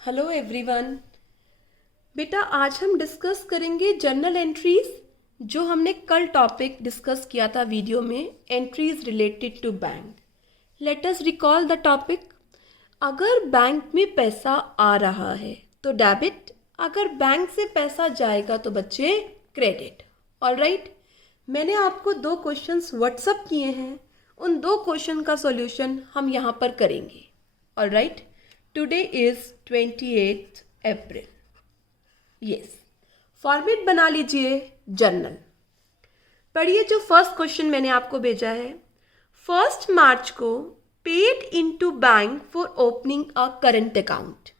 Hello everyone. बेटा आज हम डिस्कस करेंगे जर्नल एंट्रीज जो हमने कल टॉपिक डिस्कस किया था वीडियो में, entries related to bank. Let us recall the topic. अगर बैंक में पैसा आ रहा है तो डेबिट, अगर बैंक से पैसा जाएगा तो बच्चे क्रेडिट। ऑलराइट, मैंने आपको दो क्वेश्चंस व्हाट्सअप किए हैं, उन दो क्वेश्चन का सॉल्यूशन हम यहाँ पर करेंगे। Alright, today is 28 April. Yes, format बना लीजिए जर्नल। पढ़िए जो फर्स्ट क्वेश्चन मैंने आपको भेजा है। 1 मार्च को paid into bank for opening a current account.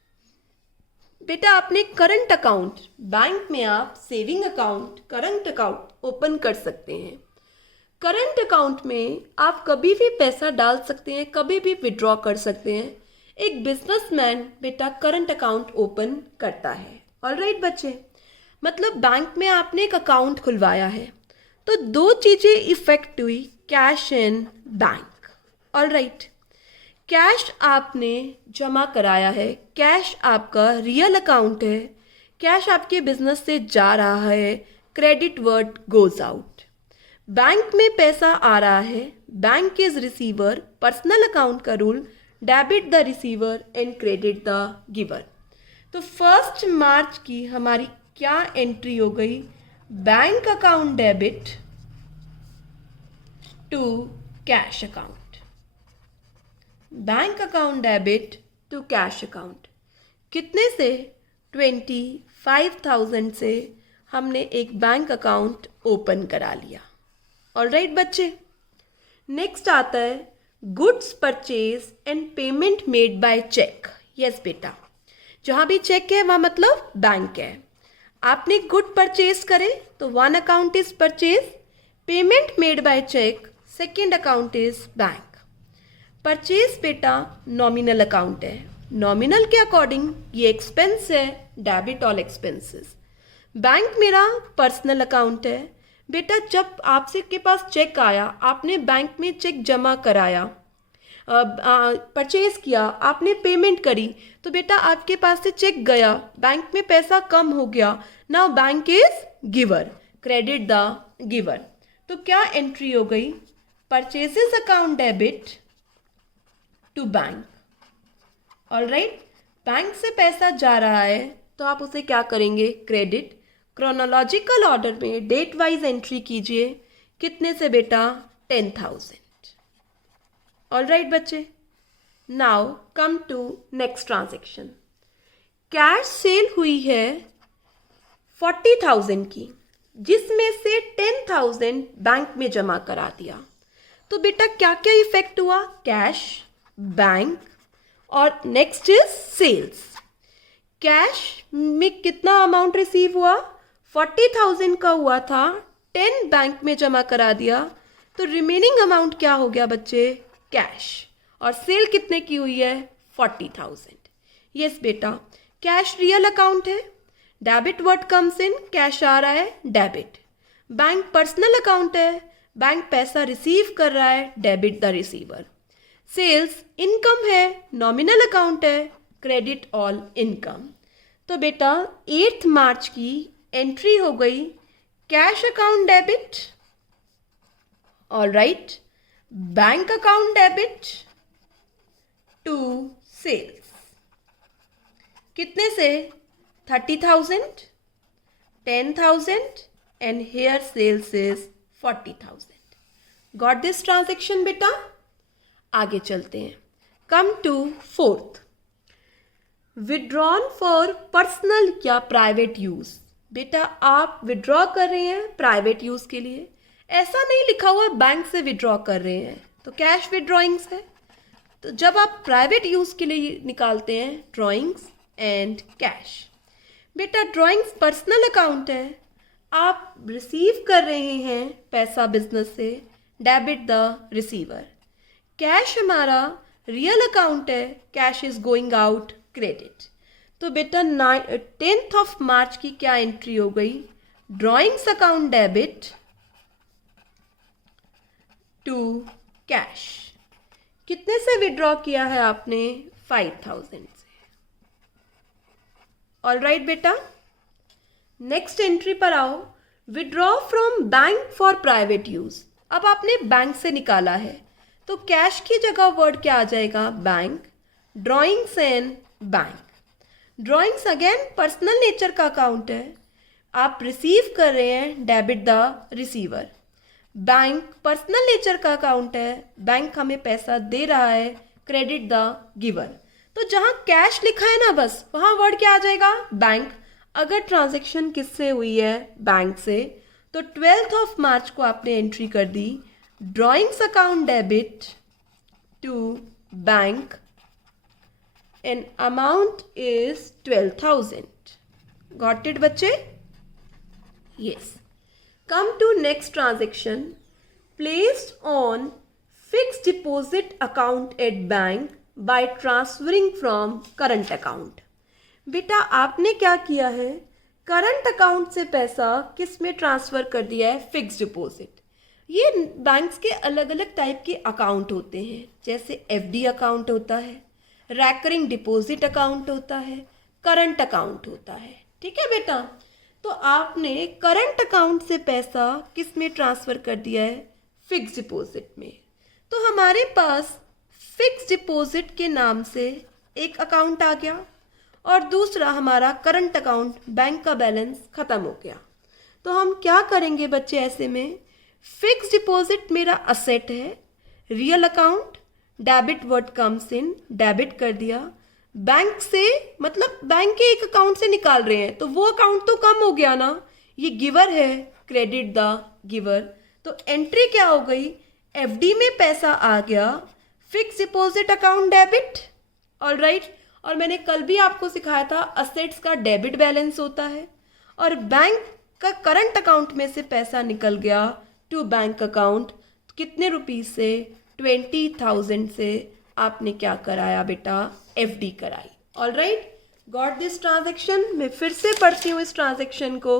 बेटा आपने करंट अकाउंट, बैंक में आप saving account, current account open कर सकते हैं। करंट अकाउंट में आप कभी भी पैसा डाल सकते हैं, कभी भी विड्रॉ कर सकते हैं। एक बिजनेसमैन बेटा करंट अकाउंट ओपन करता है। ऑलराइट बच्चे, मतलब बैंक में आपने एक अकाउंट खुलवाया है तो दो चीज़ें इफेक्ट हुई, cash and bank. Alright, cash आपने जमा कराया है, कैश आपका रियल अकाउंट है, कैश आपके बिजनेस से जा रहा है, credit word goes out. Bank में पैसा आ रहा है, bank is receiver, personal account का rule, debit the receiver and credit the giver. तो 1 मार्च की हमारी क्या एंट्री हो गई? Bank account debit to cash account. Bank account debit to cash account. कितने से? 25,000 से हमने एक बैंक अकाउंट ओपन करा लिया। ऑलराइट बच्चे, नेक्स्ट आता है goods purchase and payment made by cheque. Yes बेटा, जहाँ भी चेक है वहाँ मतलब बैंक है। आपने गुड परचेज करे तो 1 account is purchase, payment made by cheque, second account is bank. Purchase बेटा नॉमिनल अकाउंट है, नॉमिनल के अकॉर्डिंग ये एक्सपेंस है, डेबिट ऑल एक्सपेंसेस। बैंक मेरा पर्सनल अकाउंट है बेटा। जब आपसे के पास चेक आया, आपने बैंक में चेक जमा कराया, परचेज किया, आपने पेमेंट करी, तो बेटा आपके पास से चेक गया, बैंक में पैसा कम हो गया। Now bank is giver, credit the giver. तो क्या एंट्री हो गई? Purchases account debit to bank. Alright, bank से पैसा जा रहा है तो आप उसे क्या करेंगे? क्रेडिट। क्रोनोलॉजिकल ऑर्डर में डेट वाइज एंट्री कीजिए। कितने से बेटा? 10,000। ऑलराइट बच्चे, now come to next transaction. Cash sale हुई है 40,000 की, जिसमें से 10,000 बैंक में जमा करा दिया। तो बेटा क्या क्या इफेक्ट हुआ? कैश, बैंक और नेक्स्ट इज सेल्स। कैश में कितना अमाउंट रिसीव हुआ? 40,000 का हुआ था, 10 बैंक में जमा करा दिया, तो रिमेनिंग अमाउंट क्या हो गया बच्चे? कैश। और सेल कितने की हुई है? 40,000। यस बेटा, कैश रियल अकाउंट है, debit word comes in, cash आ रहा है, डेबिट। बैंक पर्सनल अकाउंट है, बैंक पैसा रिसीव कर रहा है, debit the receiver. Sales income है, नॉमिनल अकाउंट है, क्रेडिट ऑल इनकम। तो बेटा 8 मार्च की एंट्री हो गई cash account debit, alright, bank account debit to sales. कितने से? 30,000, 10,000 and here sales is 40,000। Got this transaction बेटा? आगे चलते हैं। Come to 4th, withdrawn for personal या प्राइवेट यूज। बेटा आप विड्रॉ कर रहे हैं प्राइवेट यूज के लिए, ऐसा नहीं लिखा हुआ बैंक से विड्रॉ कर रहे हैं तो कैश विड्रॉइंग्स है। तो जब आप प्राइवेट यूज के लिए निकालते हैं ड्रॉइंग्स एंड कैश। बेटा ड्रॉइंग्स पर्सनल अकाउंट है, आप रिसीव कर रहे हैं पैसा बिजनेस से, डेबिट द रिसीवर। कैश हमारा रियल अकाउंट है, cash is going out, credit. तो बेटा 10th ऑफ मार्च की क्या एंट्री हो गई? Drawings account debit to cash. कितने से विड्रॉ किया है आपने? 5,000 से। ऑल राइट बेटा, नेक्स्ट एंट्री पर आओ, withdraw from bank for private use. अब आपने बैंक से निकाला है तो कैश की जगह वर्ड क्या आ जाएगा, bank. Drawings and bank, drawings again personal nature का अकाउंट है, आप रिसीव कर रहे हैं, debit the receiver. Bank personal nature का अकाउंट है, बैंक हमें पैसा दे रहा है, क्रेडिट द गिवर। तो जहां कैश लिखा है ना बस वहां वर्ड क्या आ जाएगा, बैंक। अगर ट्रांजैक्शन किससे हुई है, बैंक से, तो 12 मार्च को आपने एंट्री कर दी, drawings account debit to bank and amount is 12,000। Got it बच्चे? Yes. Come to next transaction, placed on fixed deposit account at bank by transferring from current account। बेटा आपने क्या किया है, करंट अकाउंट से पैसा किस में ट्रांसफ़र कर दिया है, फिक्स डिपॉजिट। ये बैंक्स के अलग अलग टाइप के अकाउंट होते हैं, जैसे एफडी अकाउंट होता है, रैकरिंग डिपॉजिट अकाउंट होता है, करंट अकाउंट होता है। ठीक है बेटा, तो आपने करंट अकाउंट से पैसा किस में ट्रांसफ़र कर दिया है, फिक्स डिपॉजिट में। तो हमारे पास फिक्स डिपॉजिट के नाम से एक अकाउंट आ गया और दूसरा हमारा करंट अकाउंट, बैंक का बैलेंस ख़त्म हो गया। तो हम क्या करेंगे बच्चे, ऐसे में फिक्स डिपॉजिट मेरा असेट है, real account, debit word comes इन, डेबिट कर दिया। बैंक से मतलब बैंक के एक अकाउंट से निकाल रहे हैं तो वो अकाउंट तो कम हो गया ना, ये गिवर है, क्रेडिट द गिवर। तो एंट्री क्या हो गई, एफडी में पैसा आ गया, fix deposit account debit. All right, और मैंने कल भी आपको सिखाया था असेट्स का डेबिट बैलेंस होता है, और बैंक का करंट अकाउंट में से पैसा निकल गया टू बैंक अकाउंट, कितने रुपीज से, 20,000 से आपने क्या कराया बेटा, एफडी कराई। All right, got this transaction. मैं फिर से पढ़ती हूँ इस ट्रांजेक्शन को,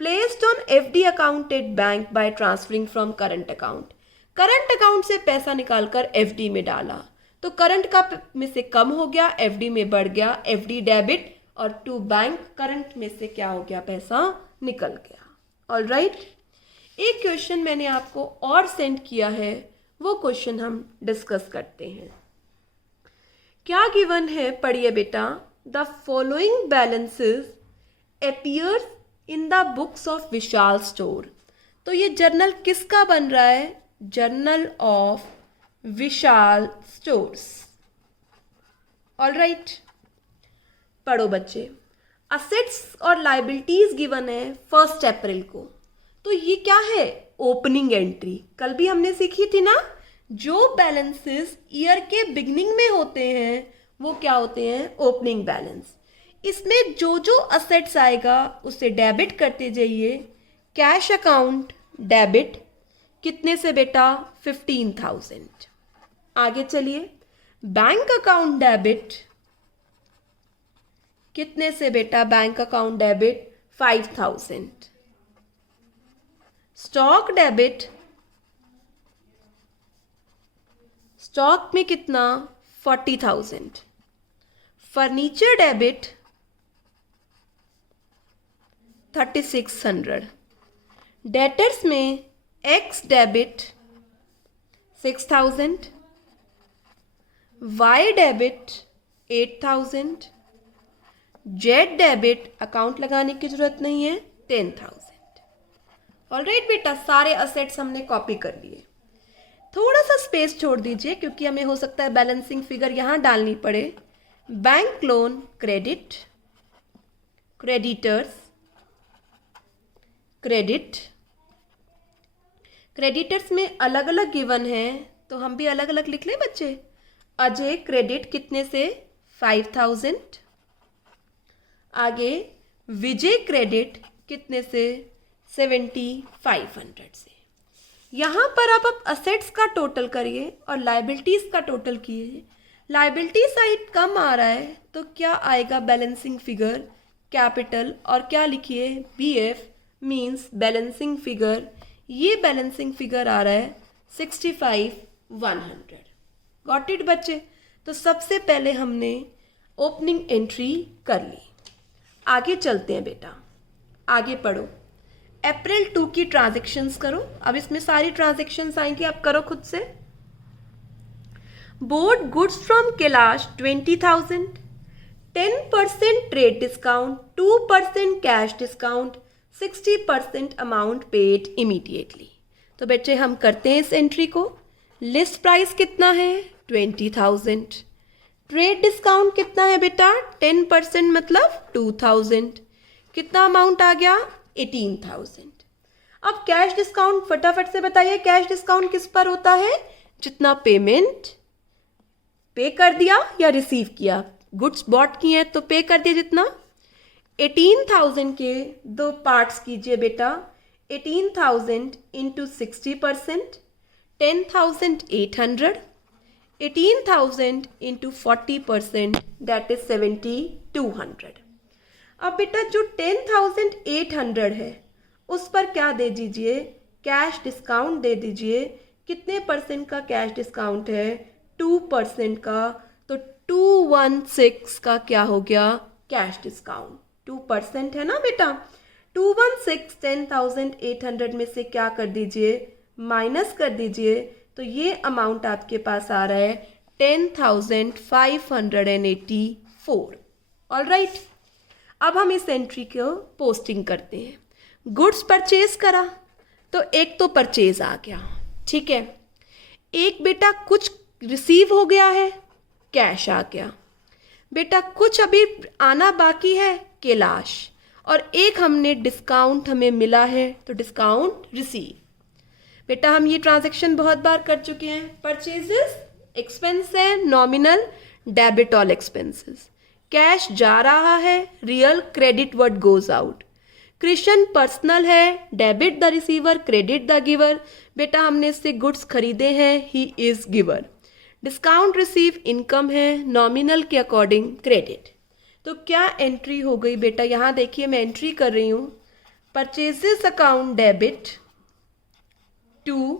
placed on FD account at bank by transferring from current account. Current account से पैसा निकालकर एफडी में डाला तो करंट का में से कम हो गया, एफडी में बढ़ गया, एफडी डेबिट, और टू बैंक करंट में से क्या हो गया, पैसा निकल गया। ऑल राइट, एक क्वेश्चन मैंने आपको और सेंड किया है, वो क्वेश्चन हम डिस्कस करते हैं। क्या गिवन है, पढ़िए बेटा, the following balances appears in the books of Vishal store. तो ये जर्नल किसका बन रहा है, journal of Vishal stores. All right, पढ़ो बच्चे। असेट्स और लाइबिलिटीज गिवन है 1 अप्रैल को, तो ये क्या है, ओपनिंग एंट्री। कल भी हमने सीखी थी ना, जो बैलेंसेस ईयर के बिगनिंग में होते हैं वो क्या होते हैं, ओपनिंग बैलेंस। इसमें जो जो असेट्स आएगा उसे डेबिट करते जाइए। कैश अकाउंट डेबिट, कितने से बेटा, 15,000। आगे चलिए, बैंक अकाउंट डेबिट, कितने से बेटा, bank account debit 5,000। Stock debit, stock में कितना, 40,000। Furniture debit 3,600। डेटर्स में X debit 6,000, Y debit 8,000, Z debit account लगाने की जरूरत नहीं है, 10,000। ऑल राइट बेटा, सारे असेट्स हमने कॉपी कर लिए। थोड़ा सा स्पेस छोड़ दीजिए क्योंकि हमें हो सकता है बैलेंसिंग फिगर यहाँ डालनी पड़े। Bank loan credit, creditors credit, creditors में अलग अलग गिवन है तो हम भी अलग अलग लिख लें बच्चे। अजय क्रेडिट कितने से, 5,000। आगे विजय क्रेडिट कितने से, 7,500 से। यहाँ पर आप असेट्स का टोटल करिए और लाइबिलिटीज़ का टोटल किए। लाइबिलिटी साइड कम आ रहा है तो क्या आएगा, बैलेंसिंग फिगर कैपिटल, और क्या लिखिए, बीएफ मीन्स बैलेंसिंग फिगर। ये बैलेंसिंग फिगर आ रहा है 65,100। गॉट इट बच्चे? तो सबसे पहले हमने ओपनिंग एंट्री कर ली। आगे चलते हैं बेटा, आगे पढ़ो। अप्रैल 2 की ट्रांजेक्शन्स करो। अब इसमें सारी ट्रांजेक्शन्स आएंगी, आप करो खुद से। Board goods from Kailash 20,000, 10% trade discount, 2% cash discount, 60% amount paid immediately. तो बच्चे हम करते हैं इस एंट्री को। लिस्ट प्राइस कितना है 20,000, ट्रेड डिस्काउंट कितना है बेटा 10% मतलब 2,000, कितना अमाउंट आ गया 18,000। अब कैश डिस्काउंट फटाफट से बताइए, कैश डिस्काउंट किस पर होता है, जितना पेमेंट पे कर दिया या रिसीव किया, गुड्स बॉट किए हैं तो पे कर दिया जितना। 18,000 के दो पार्ट्स कीजिए बेटा, 18,000 इंटू 60%, 10,800, 18,000 इंटू 40% दैट इज 7,200। अब बेटा जो 10,800 है उस पर क्या दे दीजिए, कैश डिस्काउंट दे दीजिए। कितने परसेंट का कैश डिस्काउंट है 2% का, तो 216 का क्या हो गया कैश डिस्काउंट, 2% है ना बेटा। 216 10,800 में से क्या कर दीजिए माइनस कर दीजिए, तो ये अमाउंट आपके पास आ रहा है 10,584। ऑलराइट, अब हम इस एंट्री को पोस्टिंग करते हैं। गुड्स परचेज करा तो एक तो परचेज आ गया, ठीक है। एक बेटा कुछ रिसीव हो गया है, कैश आ गया। बेटा कुछ अभी आना बाकी है, कैलाश, और एक हमने डिस्काउंट हमें मिला है तो डिस्काउंट रिसीव। बेटा हम ये ट्रांजैक्शन बहुत बार कर चुके हैं। परचेजेस एक्सपेंस है, नॉमिनल डेबिट ऑल एक्सपेंसेस। कैश जा रहा है, real credit what goes out. Krishna personal है, debit the receiver, credit the giver. बेटा हमने इससे गुड्स खरीदे हैं, he is giver. Discount receive income है, नॉमिनल के अकॉर्डिंग क्रेडिट। तो क्या एंट्री हो गई बेटा, यहाँ देखिए मैं एंट्री कर रही हूँ। परचेजेस अकाउंट डेबिट 2,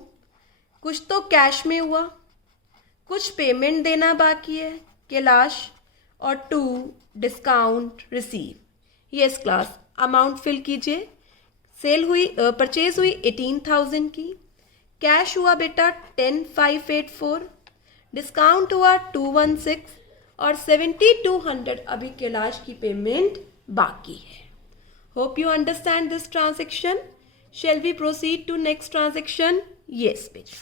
कुछ तो कैश में हुआ, कुछ पेमेंट देना बाकी है कैलाश, और 2 discount receive. Yes class, amount fill कीजिए। सेल हुई, परचेज हुई 18,000 की, कैश हुआ बेटा 10,584, डिस्काउंट हुआ 216 और 7,200 अभी कैलाश की पेमेंट बाकी है। Hope you understand this transaction. Shall we proceed to next transaction. Yes बेटा,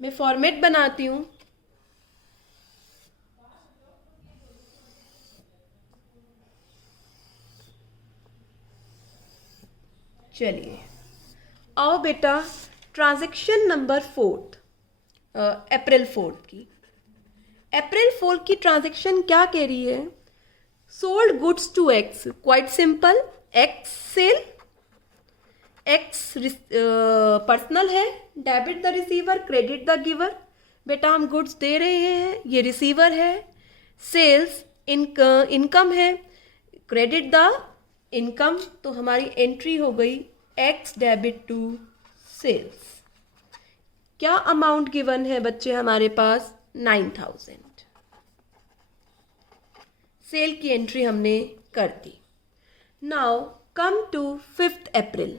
मैं फॉर्मेट बनाती हूँ। चलिए आओ बेटा, ट्रांजेक्शन नंबर 4 अप्रैल 4 की। अप्रैल 4 की ट्रांजेक्शन क्या कह रही है, sold goods to X. Quite simple, X sale, X personal है, debit the receiver, credit the giver. बेटा हम गुड्स दे रहे हैं, ये रिसीवर है। सेल्स इनकम है, क्रेडिट द इनकम, तो हमारी एंट्री हो गई एक्स डेबिट टू सेल्स। क्या अमाउंट गिवन है बच्चे हमारे पास 9,000। सेल की एंट्री हमने कर दी। Now come to 5th April.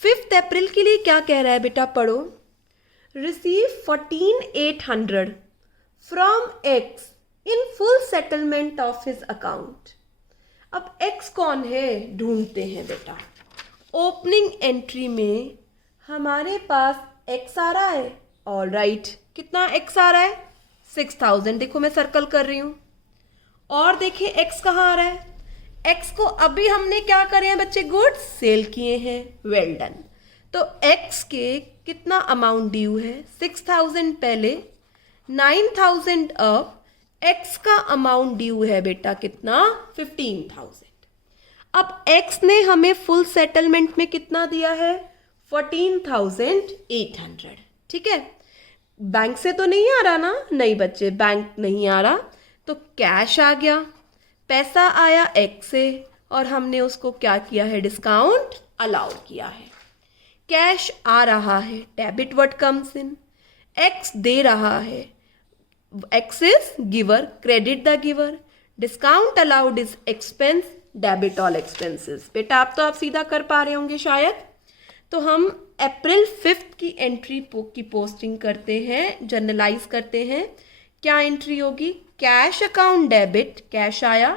5th अप्रैल के लिए क्या कह रहा है बेटा, पढ़ो। Receive 14,800 from x in full settlement of his account. अब एक्स कौन है ढूंढते हैं बेटा। ओपनिंग एंट्री में हमारे पास एक्स आ रहा है। ऑल राइट, कितना एक्स आ रहा है 6,000। देखो मैं सर्कल कर रही हूँ। और देखिए एक्स कहाँ आ रहा है, एक्स को अभी हमने क्या करे हैं बच्चे, गुड्स सेल किए हैं। Well done. तो एक्स के कितना अमाउंट ड्यू है 6,000 पहले, 9,000 अब। एक्स का अमाउंट ड्यू है बेटा कितना 15,000। अब एक्स ने हमें फुल सेटलमेंट में कितना दिया है 14,800। ठीक है, बैंक से तो नहीं आ रहा ना, नहीं बच्चे बैंक नहीं आ रहा, तो कैश आ गया। पैसा आया एक्स से और हमने उसको क्या किया है, डिस्काउंट अलाउ किया है। कैश आ रहा है, debit what comes in, X दे रहा है, X is giver, credit the giver. Discount allowed is expense, debit all expenses. बेटा आप सीधा कर पा रहे होंगे शायद। तो हम अप्रैल 5 की एंट्री की पोस्टिंग करते हैं, जर्नलाइज करते हैं। क्या एंट्री होगी? कैश अकाउंट डेबिट, कैश आया,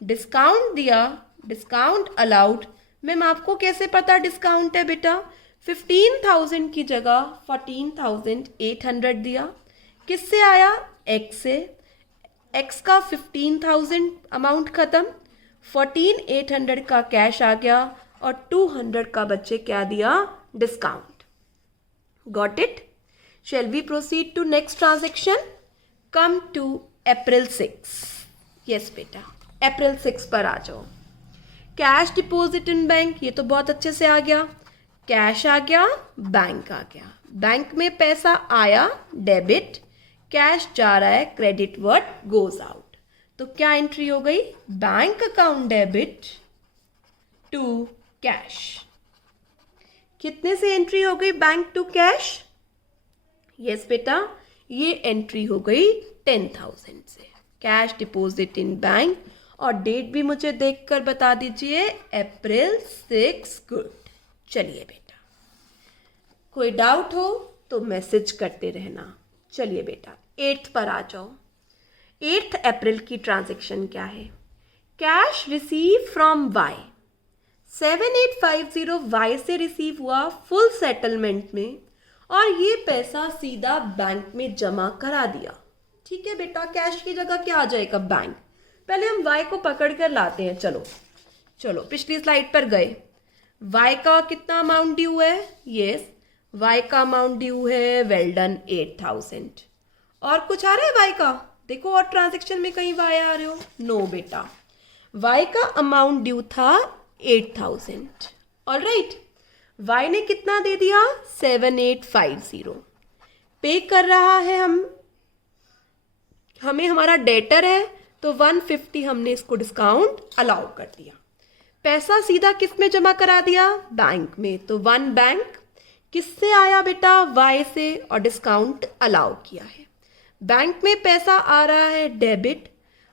डिस्काउंट दिया, डिस्काउंट अलाउड। मैम आपको कैसे पता डिस्काउंट है बेटा? 15,000 की जगह 14,800 दिया। किससे आया? एक्स से। एक्स का 15,000 अमाउंट खत्म, 14,800 का कैश आ गया और 200 का बच्चे क्या दिया? Discount. Got it? Shall we proceed to next transaction? Come to April 6। Yes बेटा, अप्रैल 6 पर आ जाओ। कैश डिपॉजिट इन बैंक, ये तो बहुत अच्छे से आ गया। कैश आ गया, बैंक आ गया। बैंक में पैसा आया, डेबिट, कैश जा रहा है, क्रेडिट, व्हाट गोज आउट। तो क्या एंट्री हो गई? Bank account debit to cash. कितने से एंट्री हो गई बैंक टू कैश? यस बेटा, ये एंट्री हो गई 10,000 से। कैश डिपॉजिट इन बैंक, और डेट भी मुझे देखकर बता दीजिए, अप्रैल 6। गुड। चलिए बेटा, कोई डाउट हो तो मैसेज करते रहना। चलिए बेटा 8 पर आ जाओ। 8 अप्रैल की ट्रांजैक्शन क्या है? Cash receive from Y, 7850 Y से रिसीव हुआ फुल सेटलमेंट में, और ये पैसा सीधा बैंक में जमा करा दिया। ठीक है बेटा, कैश की जगह क्या आ जाएगा? बैंक। पहले हम वाई को पकड़ कर लाते हैं। चलो पिछली स्लाइड पर गए। वाई का कितना अमाउंट ड्यू है? यस, वाई का अमाउंट ड्यू है, वेल डन, 8,000। और कुछ आ रहा है वाई का? देखो और ट्रांजैक्शन में कहीं वाई आ रहे हो? नो बेटा, वाई का अमाउंट ड्यू था 8,000। ऑलराइट, वाई ने कितना दे दिया? 7850। पे कर रहा है हमें हमारा डेटर है, तो 150 हमने इसको डिस्काउंट अलाउ कर दिया। पैसा सीधा किस में जमा करा दिया? बैंक में। तो 1 बैंक किससे आया बेटा? वाई से, और डिस्काउंट अलाउ किया है। बैंक में पैसा आ रहा है, डेबिट,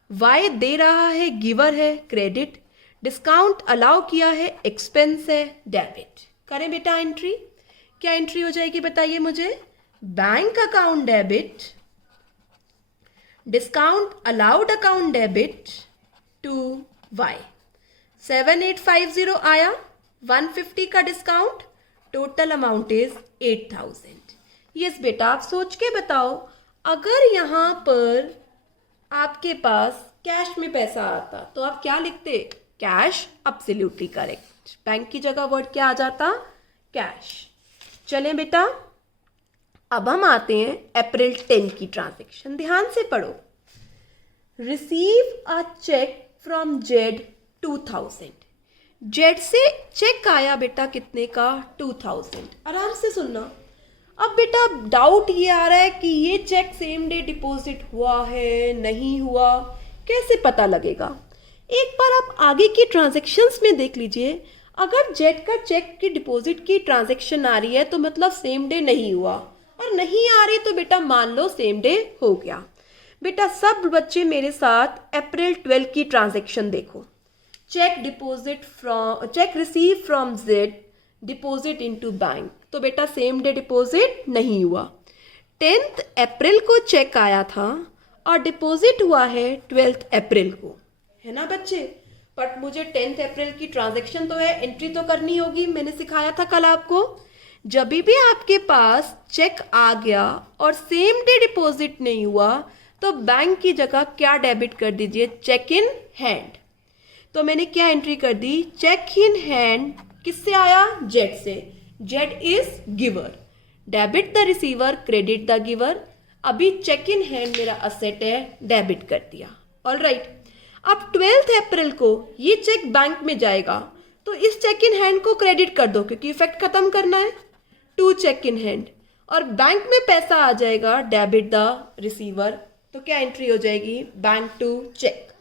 वाई दे रहा है, गिवर है, क्रेडिट, डिस्काउंट अलाउ किया है, एक्सपेंस है, डेबिट। करें बेटा एंट्री। क्या एंट्री हो जाएगी बताइए मुझे? Bank account debit, discount allowed account debit to Y. 7850 आया, 150 का discount, total amount is 8,000। Yes बेटा, आप सोच के बताओ, अगर यहाँ पर आपके पास कैश में पैसा आता तो आप क्या लिखते? कैश। Absolutely correct. बैंक की जगह वर्ड क्या आ जाता? कैश। चलें बेटा, अब हम आते हैं अप्रैल 10 की ट्रांजैक्शन। ध्यान से पढ़ो। Receive a cheque from Z 2000। Z से चेक आया बेटा, कितने का? 2000। आराम से सुनना। अब बेटा डाउट ये आ रहा है कि ये चेक सेम डे डिपॉजिट हुआ है, नहीं हुआ, कैसे पता लगेगा? एक बार आप आगे की ट्रांजैक्शंस में देख लीजिए। अगर जेड का चेक की डिपॉजिट की ट्रांजैक्शन आ रही है तो मतलब सेम डे नहीं हुआ, और नहीं आ रही तो बेटा मान लो सेम डे हो गया। बेटा सब बच्चे मेरे साथ अप्रैल 12 की ट्रांजैक्शन देखो। Check receive from Z, deposit into bank, तो बेटा सेम डे डिपॉजिट नहीं हुआ। 10 अप्रैल को चेक आया था और डिपॉजिट हुआ है 12 अप्रैल को, है ना बच्चे? बट मुझे 10 अप्रैल की ट्रांजैक्शन तो है, एंट्री तो करनी होगी। मैंने सिखाया था कल आपको, जब भी आपके पास चेक आ गया और सेम डे डिपॉजिट नहीं हुआ तो बैंक की जगह क्या डेबिट कर दीजिए? Cheque in hand. तो मैंने क्या एंट्री कर दी? Check in hand. किससे आया? जेड से। Z is giver, debit the receiver, credit the giver. अभी चेक इन हैंड मेरा असेट है, डेबिट कर दिया। ऑलराइट, अब 12 अप्रैल को ये चेक बैंक में जाएगा तो इस चेक इन हैंड को क्रेडिट कर दो क्योंकि इफेक्ट खत्म करना है। टू चेक इन हैंड, और बैंक में पैसा आ जाएगा, डेबिट द रिसीवर। तो क्या एंट्री हो जाएगी? Bank to cheque.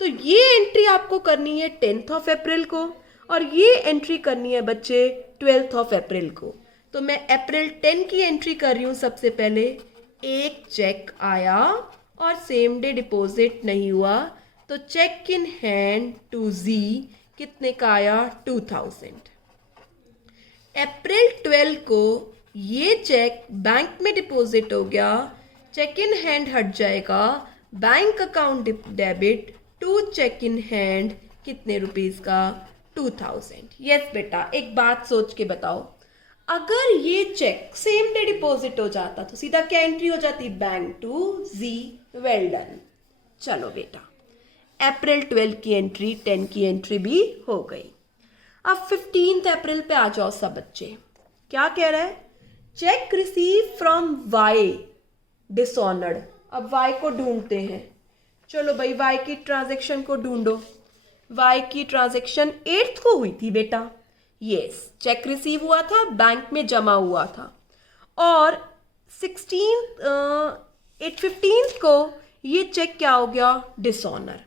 तो ये एंट्री आपको करनी है 10 अप्रैल को, और ये एंट्री करनी है बच्चे 12 अप्रैल को। तो मैं अप्रैल 10 की एंट्री कर रही हूँ। सबसे पहले एक चेक आया और सेम डे डिपॉजिट नहीं हुआ, तो चेक इन हैंड टू जी कितने का आया 2000। अप्रैल 12 को ये चेक बैंक में डिपॉजिट हो गया, चेक इन हैंड हट जाएगा, bank account debit to cheque in hand कितने रुपीस का 2000। यस बेटा, एक बात सोच के बताओ, अगर ये चेक सेम डे डिपॉजिट हो जाता तो सीधा क्या एंट्री हो जाती, bank to G, well done. चलो बेटा, अप्रैल 12 की एंट्री, 10 की एंट्री भी हो गई। अब 15 अप्रैल पे आ जाओ सब बच्चे, क्या कह रहा है, cheque receive from Y dishonoured. अब वाई को ढूंढते हैं, चलो भाई वाई की ट्रांजैक्शन को ढूंढो। वाई की ट्रांजैक्शन 8 को हुई थी बेटा, यस, चेक रिसीव हुआ था, बैंक में जमा हुआ था, और 15 को ये चेक क्या हो गया, डिसऑनर।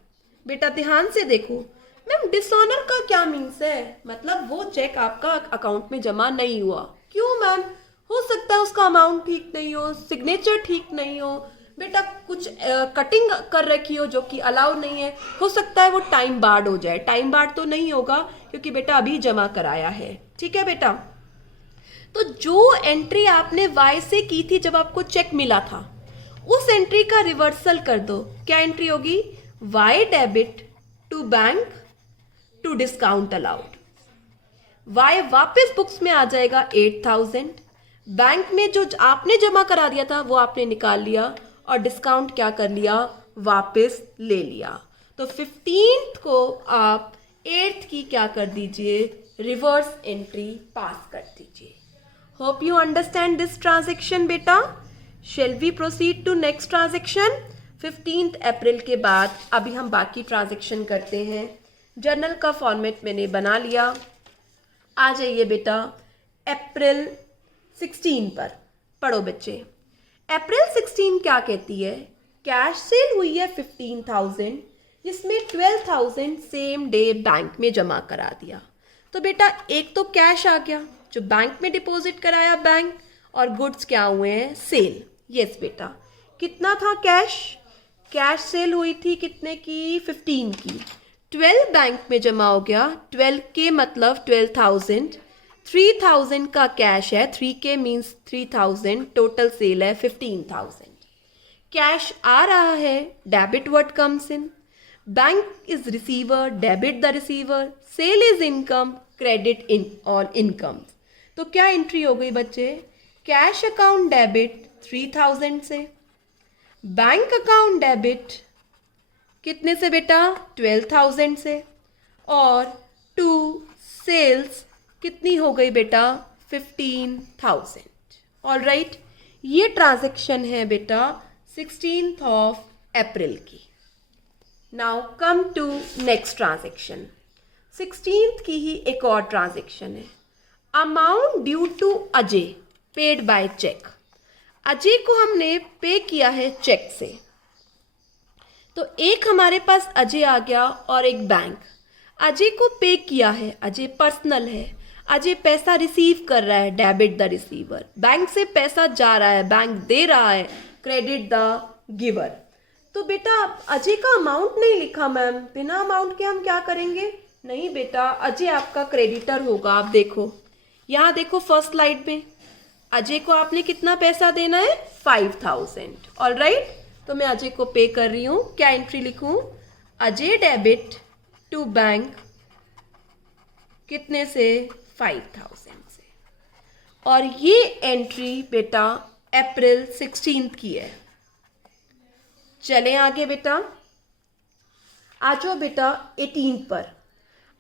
बेटा ध्यान से देखो, मैम डिसऑनर का क्या मीन्स है, मतलब वो चेक आपका अकाउंट में जमा नहीं हुआ। क्यों मैम, हो सकता है उसका अमाउंट ठीक नहीं हो, सिग्नेचर ठीक नहीं हो, बेटा कुछ कटिंग कर रखी हो जो कि अलाउ नहीं है, हो सकता है वो टाइम बार्ड हो जाए। टाइम बार्ड तो नहीं होगा क्योंकि बेटा अभी जमा कराया है, ठीक है बेटा। तो जो एंट्री आपने वाई से की थी जब आपको चेक मिला था, उस एंट्री का रिवर्सल कर दो। क्या एंट्री होगी, Y debit to bank to discount allowed. Y वापस बुक्स में आ जाएगा 8000, बैंक में जो आपने जमा करा दिया था वो आपने निकाल लिया और डिस्काउंट क्या कर लिया, वापस ले लिया। तो 15 को आप 8 की क्या कर दीजिए, रिवर्स एंट्री पास कर दीजिए। Hope you understand this transaction बेटा। Shall we proceed to next transaction. 15 April के बाद अभी हम बाकी ट्रांजैक्शन करते हैं। जर्नल का फॉर्मेट मैंने बना लिया। आ जाइए बेटा अप्रैल 16 पर, पढ़ो बच्चे। अप्रैल 16 क्या कहती है, कैश सेल हुई है 15,000, जिसमें 12,000 सेम डे बैंक में जमा करा दिया। तो बेटा एक तो कैश आ गया जो बैंक में डिपॉजिट कराया बैंक, और गुड्स क्या हुए हैं, सेल। यस बेटा, कितना था कैश, कैश सेल हुई थी कितने की, 15 की, 12 बैंक में जमा हो गया, 12 के मतलब 12,000, 3,000 का कैश है, 3K मीन्स 3,000, टोटल सेल है 15,000। कैश आ रहा है, debit what comes in, bank is receiver, debit the receiver, sale is income, credit in all income. तो क्या एंट्री हो गई बच्चे, कैश अकाउंट डेबिट 3,000 से, बैंक अकाउंट डेबिट कितने से बेटा, 12,000 से, और टू सेल्स कितनी हो गई बेटा, 15,000। ऑल राइट, ये ट्रांजैक्शन है बेटा 16 अप्रैल की। Now come to next transaction. 16 की ही एक और ट्रांजैक्शन है, amount due to Ajay paid by cheque. Ajay को हमने पे किया है चेक से, तो एक हमारे पास अजय आ गया और एक बैंक। अजय को पे किया है, अजय पर्सनल है, अजय पैसा रिसीव कर रहा है, डेबिट द रिसीवर, बैंक से पैसा जा रहा है, बैंक दे रहा है, क्रेडिट द गिवर। तो बेटा अजय का अमाउंट नहीं लिखा मैम, बिना अमाउंट के हम क्या करेंगे, नहीं बेटा अजय आपका क्रेडिटर होगा। आप देखो यहाँ देखो फर्स्ट स्लाइड में, अजय को आपने कितना पैसा देना है, 5,000। ऑल राइट, तो मैं अजय को पे कर रही हूँ। क्या एंट्री लिखूँ, अजय डेबिट टू बैंक कितने से, 5,000 से। और ये एंट्री बेटा अप्रैल 16 की है। चलें आगे बेटा, आ जाओ बेटा 18 पर।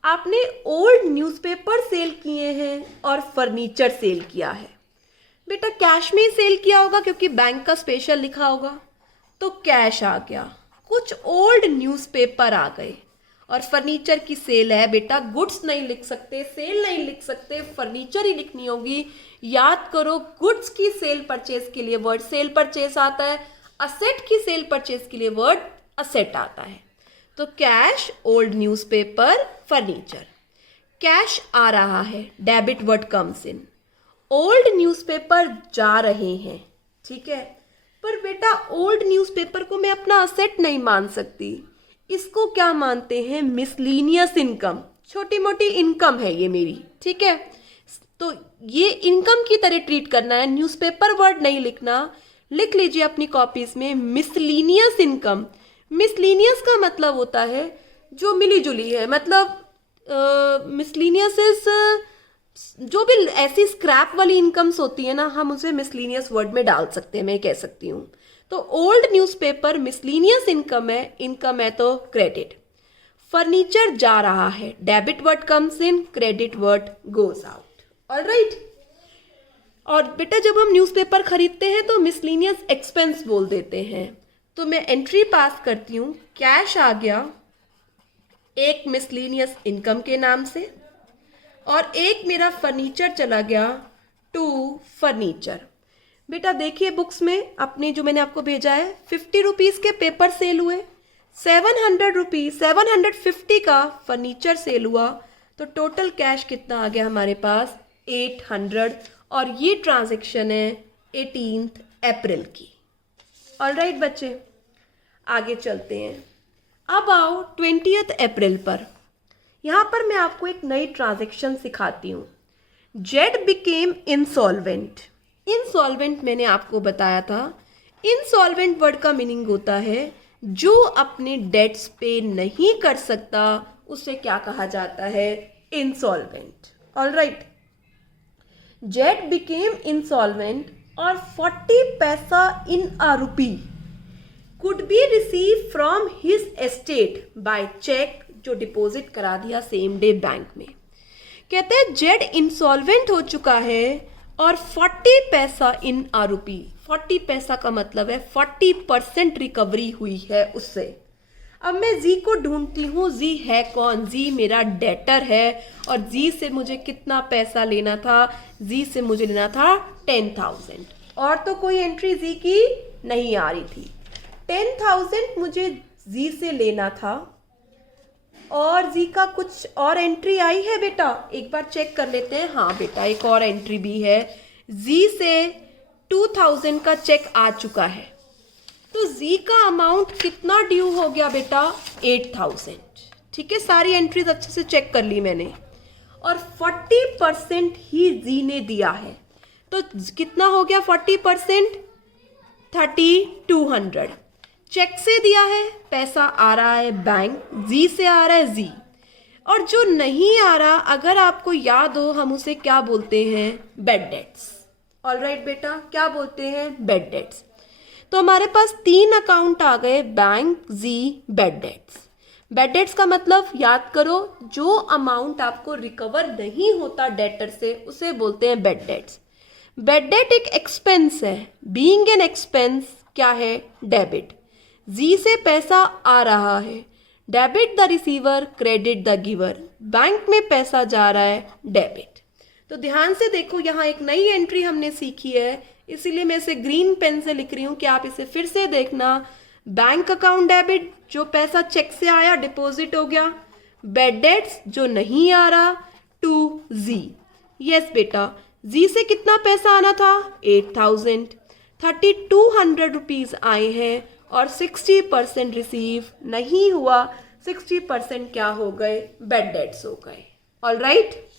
आपने ओल्ड न्यूज़पेपर सेल किए हैं और फर्नीचर सेल किया है। बेटा कैश में ही सेल किया होगा क्योंकि बैंक का स्पेशल लिखा होगा, तो कैश आ गया, कुछ ओल्ड न्यूज़पेपर आ गए, और फर्नीचर की सेल है बेटा, गुड्स नहीं लिख सकते, सेल नहीं लिख सकते, फर्नीचर ही लिखनी होगी। याद करो, गुड्स की सेल परचेज के लिए वर्ड सेल परचेज आता है, असेट की सेल परचेज के लिए वर्ड असेट आता है। तो cash, old newspaper, furniture. Cash आ रहा है, debit word comes in, old newspaper जा रहे हैं, ठीक है, पर बेटा ओल्ड न्यूज़पेपर को मैं अपना असेट नहीं मान सकती, इसको क्या मानते हैं? मिसलीनियस इनकम, छोटी मोटी इनकम है ये मेरी, ठीक है। तो ये इनकम की तरह ट्रीट करना है, न्यूज़पेपर वर्ड नहीं लिखना। लिख लीजिए अपनी कॉपीज में मिसलीनियस इनकम। मिसलीनियस का मतलब होता है जो मिली जुली है, मतलब मिसलीनियस इज जो भी ऐसी स्क्रैप वाली इनकम्स होती है ना, हम उसे मिसलीनियस वर्ड में डाल सकते हैं, मैं कह सकती हूँ। तो ओल्ड न्यूज़पेपर मिसलीनियस इनकम है तो क्रेडिट। फर्नीचर जा रहा है, डेबिट वर्ड कम्स इन, credit word goes out. Alright. और बेटा जब हम न्यूज़पेपर खरीदते हैं तो मिसलीनियस एक्सपेंस बोल देते हैं। तो मैं एंट्री पास करती हूँ, कैश आ गया एक मिसलीनियस इनकम के नाम से, और एक मेरा फर्नीचर चला गया टू फर्नीचर। बेटा देखिए बुक्स में अपने जो मैंने आपको भेजा है, 50 रुपीज़ के पेपर सेल हुए, 750 का फर्नीचर सेल हुआ, तो टोटल कैश कितना आ गया हमारे पास? 800। और ये ट्रांजैक्शन है 18 अप्रैल की। ऑलराइट बच्चे, आगे चलते हैं। अब आओ 20 अप्रैल पर। यहाँ पर मैं आपको एक नई ट्रांजैक्शन सिखाती हूँ। Z became insolvent. इंसॉल्वेंट मैंने आपको बताया था, इंसॉल्वेंट वर्ड का मीनिंग होता है जो अपने डेट्स पे नहीं कर सकता, उसे क्या कहा जाता है? Insolvent. Alright. Z became insolvent और 40 पैसा इन अ रूपी could be received from his estate by check, जो डिपॉजिट करा दिया सेम डे बैंक में। कहते हैं जेड इंसॉल्वेंट हो चुका है और 40 पैसा इन अ रूपी, 40 पैसा का मतलब है 40% रिकवरी हुई है उससे। अब मैं जी को ढूंढती हूँ, जी है कौन? जी मेरा डेटर है, और जी से मुझे कितना पैसा लेना था? जी से मुझे लेना था 10,000, और तो कोई एंट्री जी की नहीं आ रही थी। 10,000 मुझे जी से लेना था, और जी का कुछ और एंट्री आई है बेटा? एक बार चेक कर लेते हैं। हाँ बेटा, एक और एंट्री भी है, जी से 2,000 का चेक आ चुका है। तो जी का अमाउंट कितना ड्यू हो गया बेटा? 8,000। ठीक है, सारी एंट्रीज अच्छे से चेक कर ली मैंने, और 40% ही जी ने दिया है। तो कितना हो गया 40%? 3,200। चेक से दिया है, पैसा आ रहा है बैंक, जी से आ रहा है जी। और जो नहीं आ रहा, अगर आपको याद हो, हम उसे क्या बोलते हैं? Bad debts. ऑलराइट बेटा, क्या बोलते हैं? Bad debts. तो हमारे पास 3 अकाउंट आ गए, बैंक, जी, बैड डेट्स। बैड डेट्स का मतलब याद करो, जो अमाउंट आपको रिकवर नहीं होता डेटर से, उसे बोलते हैं बैड डेट्स। बैड डेट एक एक्सपेंस है, बीइंग एन एक्सपेंस क्या है? डेबिट। जी से पैसा आ रहा है, debit the receiver, credit the giver. Bank में पैसा जा रहा है, डेबिट। तो ध्यान से देखो, यहाँ एक नई एंट्री हमने सीखी है, इसीलिए मैं इसे ग्रीन पेन से लिख रही हूँ कि आप इसे फिर से देखना। बैंक अकाउंट डेबिट, जो पैसा चेक से आया डिपॉजिट हो गया। बैड डेट्स, जो नहीं आ रहा, टू जी। यस बेटा, जी से कितना पैसा आना था? 8,000। 3,200 रुपीज़ आए हैं, और 60% रिसीव नहीं हुआ। 60% क्या हो गए? बैड डेट्स हो गए। ऑलराइट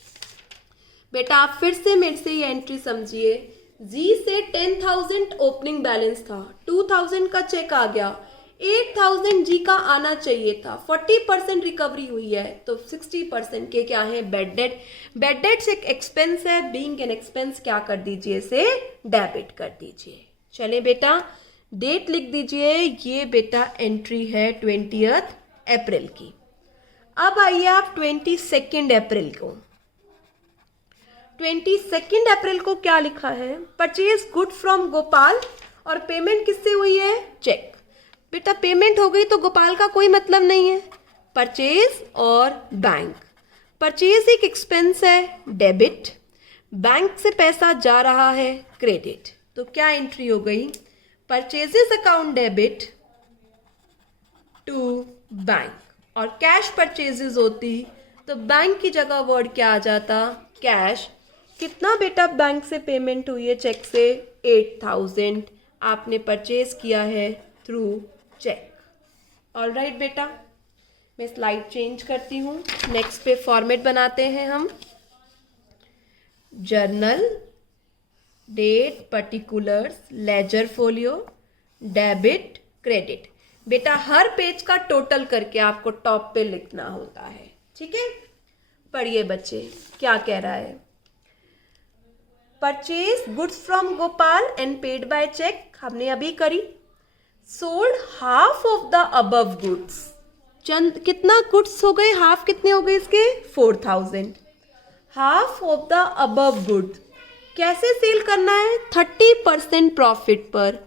बेटा, आप फिर से मेरे से ये एंट्री समझिए। जी से 10,000 ओपनिंग बैलेंस था, 2,000 का चेक आ गया, 8,000 जी का आना चाहिए था, 40% रिकवरी हुई है, तो 60% के क्या है? Bad debt. बैड डेट्स एक एक्सपेंस है, बीइंग एन एक्सपेंस क्या कर दीजिए? इसे डेबिट कर दीजिए। चले बेटा, डेट लिख दीजिए, ये बेटा एंट्री है 20 अप्रैल की। अब आइए आप 22 अप्रैल को। 22 अप्रैल को क्या लिखा है? परचेज गुड फ्रॉम गोपाल, और पेमेंट किससे हुई है? चेक। बेटा पेमेंट हो गई तो गोपाल का कोई मतलब नहीं है, परचेज और बैंक। परचेज एक एक्सपेंस है, डेबिट। बैंक से पैसा जा रहा है, क्रेडिट। तो क्या एंट्री हो गई? Purchases account debit to bank, और कैश परचेजेस होती तो बैंक की जगह वर्ड क्या आ जाता? कैश। कितना बेटा बैंक से पेमेंट हुई है चेक से? 8,000 आपने परचेज किया है थ्रू चेक। ऑलराइट बेटा, मैं स्लाइड चेंज करती हूँ। नेक्स्ट पे फॉर्मेट बनाते हैं हम। Journal, date, particulars, ledger folio, debit, credit. बेटा हर पेज का टोटल करके आपको टॉप पे लिखना होता है, ठीक है। पढ़िए बच्चे क्या कह रहा है। Purchase goods from Gopal and paid by cheque, हमने अभी करी। Sold half of the above goods, चंद कितना गुड्स हो गए, हाफ कितने हो गए इसके, 4000। Half of the above good कैसे सेल करना है, 30% प्रॉफिट पर।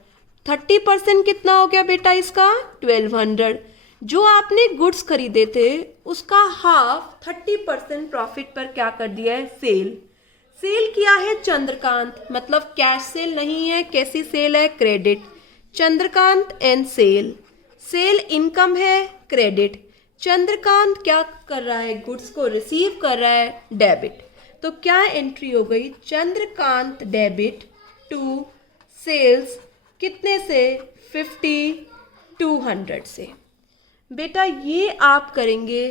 30% कितना हो गया बेटा इसका, 1200। जो आपने गुड्स खरीदे थे उसका हाफ 30% प्रॉफिट पर क्या कर दिया है, सेल। सेल किया है चंद्रकांत, मतलब कैश सेल नहीं है, कैसी सेल है, credit. Chandrakant and sale, sale income है, क्रेडिट। चंद्रकांत क्या कर रहा है, गुड्स को रिसीव कर रहा है, डेबिट। तो क्या एंट्री हो गई, चंद्रकांत डेबिट टू सेल्स कितने से, 5200 से। बेटा ये आप करेंगे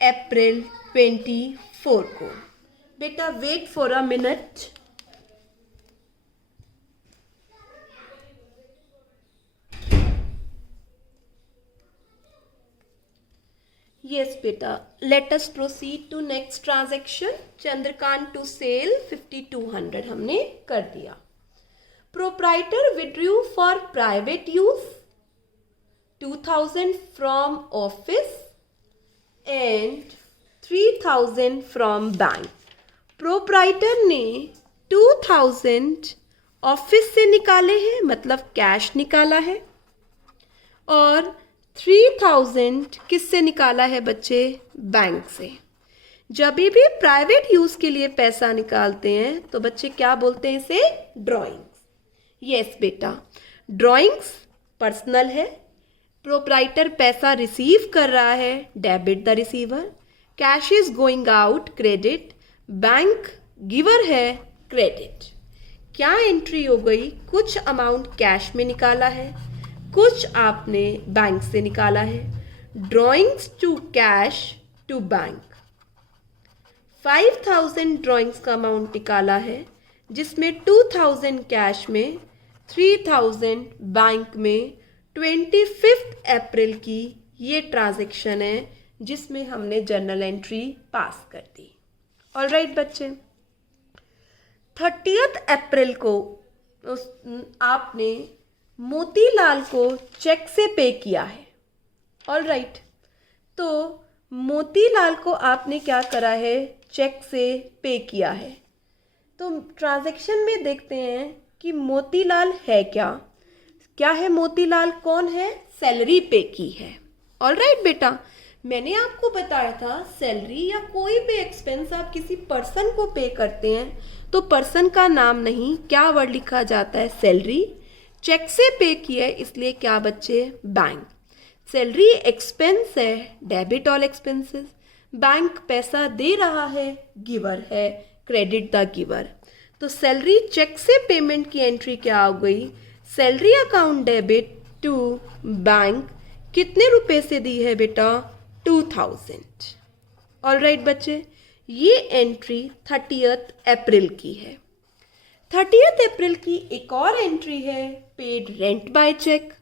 अप्रैल 24 को। बेटा wait for a minute. Yes बेटा, let us proceed to next transaction. Chandrakant to sale 5200 हमने कर दिया। Proprietor withdrew for private use 2000 from office and 3000 from bank. Proprietor ने 2000 ऑफिस से निकाले हैं, मतलब कैश निकाला है, और 3000 किससे निकाला है बच्चे, बैंक से। जब भी प्राइवेट यूज के लिए पैसा निकालते हैं तो बच्चे क्या बोलते हैं इसे, ड्राइंग्स। यस बेटा, ड्राइंग्स पर्सनल है। प्रोप्राइटर पैसा रिसीव कर रहा है, debit the receiver. Cash is going out, credit. Bank giver है, क्रेडिट। क्या एंट्री हो गई, कुछ अमाउंट कैश में निकाला है, कुछ आपने बैंक से निकाला है। Drawings to cash to bank, 5000 drawings का अमाउंट निकाला है, जिसमें 2000 कैश में, 3000 बैंक में। 25 अप्रैल की ये ट्रांजैक्शन है जिसमें हमने जर्नल एंट्री पास कर दी। ऑलराइट बच्चे, 30 अप्रैल को आपने मोतीलाल को चेक से पे किया है। ऑलराइट, तो मोतीलाल को आपने क्या करा है, चेक से पे किया है। तो ट्रांजैक्शन में देखते हैं कि मोतीलाल है क्या, क्या है मोतीलाल, कौन है, सैलरी पे की है। ऑलराइट बेटा, मैंने आपको बताया था सैलरी या कोई भी एक्सपेंस आप किसी पर्सन को पे करते हैं तो पर्सन का नाम नहीं, क्या वर्ड लिखा जाता है, सैलरी। चेक से पे किया है इसलिए क्या बच्चे, बैंक। सैलरी एक्सपेंस है, डेबिट ऑल एक्सपेंसेस। बैंक पैसा दे रहा है, गिवर है, क्रेडिट द गिवर। तो सैलरी चेक से पेमेंट की एंट्री क्या हो गई, salary account debit to bank. कितने रुपए से दी है बेटा, 2000। ऑलराइट बच्चे, ये एंट्री 30 अप्रैल की है। 30 अप्रैल की एक और एंट्री है, पेड रेंट बाय चेक।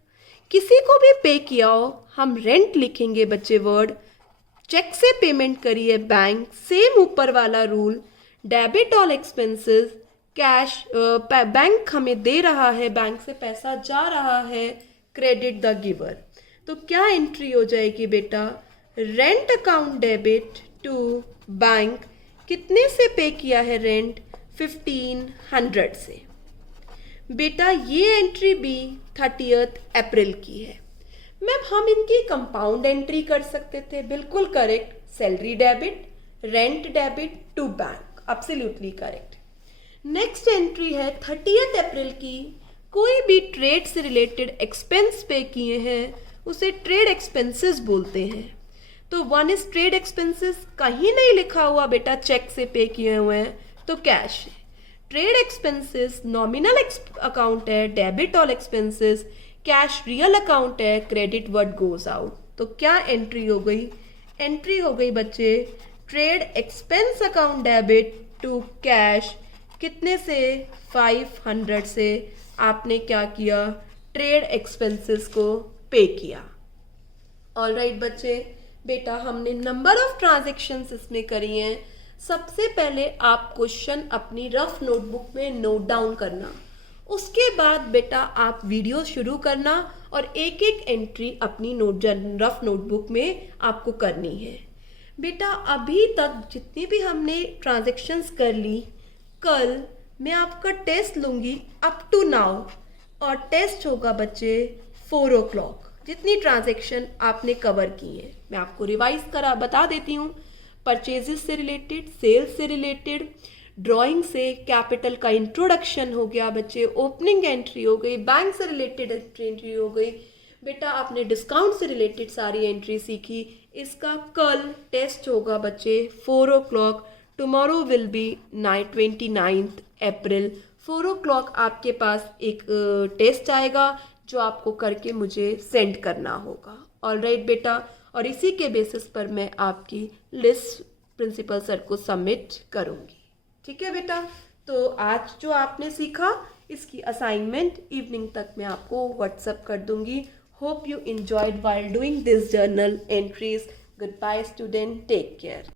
किसी को भी पे किया हो, हम रेंट लिखेंगे बच्चे वर्ड। चेक से पेमेंट करी है बैंक, सेम ऊपर वाला rule. Debit all expenses, cash bank हमें दे रहा है, बैंक से पैसा जा रहा है, क्रेडिट द गिवर। तो क्या एंट्री हो जाएगी बेटा, rent account debit to bank. कितने से पे किया है रेंट, 1500 से। बेटा ये एंट्री भी 30 अप्रैल की है। मैम हम इनकी कंपाउंड एंट्री कर सकते थे, बिल्कुल correct. Salary debit, rent debit to bank, absolutely correct. Next entry है 30 अप्रैल की, कोई भी ट्रेड से रिलेटेड एक्सपेंस पे किए हैं उसे ट्रेड एक्सपेंसेस बोलते हैं। तो वन इज ट्रेड एक्सपेंसेस, कहीं नहीं लिखा हुआ बेटा चेक से पे किए हुए हैं तो कैश है। ट्रेड एक्सपेंसेस नॉमिनल अकाउंट है, debit all expenses. Cash real account है, क्रेडिट व्हाट गोज आउट। तो क्या एंट्री हो गई, एंट्री हो गई बच्चे trade expense account debit to cash, कितने से 500 से आपने क्या किया, ट्रेड एक्सपेंसेस को पे किया। ऑलराइट बच्चे, बेटा हमने नंबर ऑफ ट्रांजैक्शंस इसमें करी हैं। सबसे पहले आप क्वेश्चन अपनी रफ नोटबुक में नोट डाउन करना, उसके बाद बेटा आप वीडियो शुरू करना और एक एक एंट्री अपनी रफ नोटबुक में आपको करनी है। बेटा अभी तक जितनी भी हमने ट्रांजैक्शंस कर ली, कल मैं आपका टेस्ट लूँगी अप टू नाउ, और टेस्ट होगा बच्चे 4 o'clock। जितनी ट्रांजैक्शन आपने कवर की है मैं आपको रिवाइज बता देती हूँ। परचेजेस से रिलेटेड, सेल्स से रिलेटेड, ड्राइंग से कैपिटल का इंट्रोडक्शन हो गया बच्चे, ओपनिंग एंट्री हो गई, बैंक से रिलेटेड एंट्री हो गई। बेटा आपने डिस्काउंट से रिलेटेड सारी एंट्री सीखी। इसका कल टेस्ट होगा बच्चे 4 o'clock। Tomorrow will be 29th April। 4 o'clock आपके पास एक टेस्ट आएगा जो आपको करके मुझे सेंड करना होगा। ऑलराइट बेटा, और इसी के बेसिस पर मैं आपकी लिस्ट प्रिंसिपल सर को सबमिट करूँगी। ठीक है बेटा, तो आज जो आपने सीखा इसकी असाइनमेंट इवनिंग तक मैं आपको व्हाट्सएप कर दूंगी। Hope you enjoyed while doing this journal entries. Goodbye student, take care.